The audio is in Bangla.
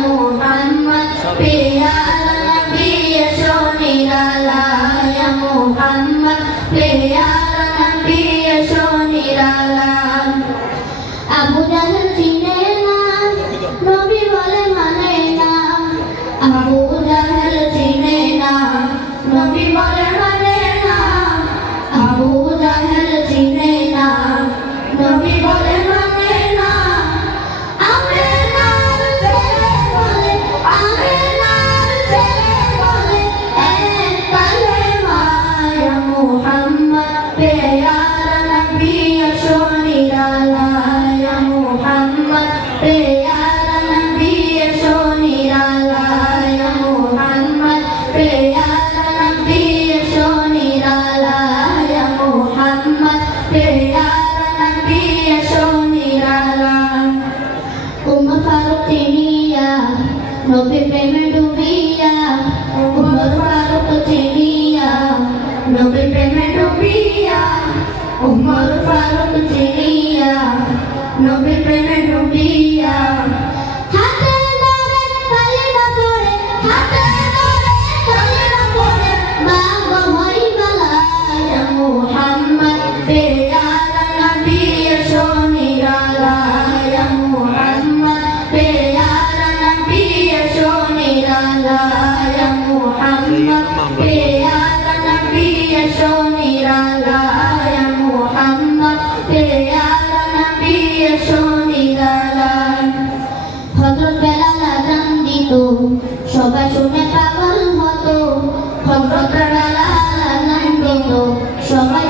মোহাম্মদ পেয়ারা নবী এসো নিরালায় ইয়া মোহাম্মদ পেয়ারা নবী এসো নিরালায় আবু জাহেল চিনে না নবী বলে মানে না আবু জাহেল চিনে না নবী বলে মানে না আবু জাহেল চিনে না নবী বলে মানে না আমিনার ছেলে বলে আমিনার ছেলে বলে এক কালেমা ইয়া মুহাম্মদ পেয়ারা নবী এসো নিরালায় ইয়া মুহাম্মদ পেয়ারা নবী এসো নিরালায় ইয়া মুহাম্মদ পেয়ারা নবী এসো নিরালায় ইয়া মুহাম্মদ পেয়ারা নবী এসো নিরালায় উমর ফারুক চিনিয়া নবী প্রেমে ডুবিয়া উমর ফারুক চিনিয়া নবী প্রেমে ডুবিয়া উমর ফারুক চিনিয়া নবী প্রেমে ডুবিয়া হাতে ধরে কালিমা পড়ে হাতে ধরে কালিমা পড়ে বাবা হই বালা ইয়া মুহাম্মদ পেয়ারা নবী এসো নিরালায় ইয়া মুহাম্মদ পেয়ারা নবী এসো নিরালায় ইয়া মুহাম্মদ পেয়ারা নবী এসো নিরালায় ইয়া মুহাম্মদ পেয়ারা নবী এসো নিরালায় হযরত বেলাল আযান দিত সবাই শুনে পাগল হতো হযরত বেলাল আযান দিত সবাই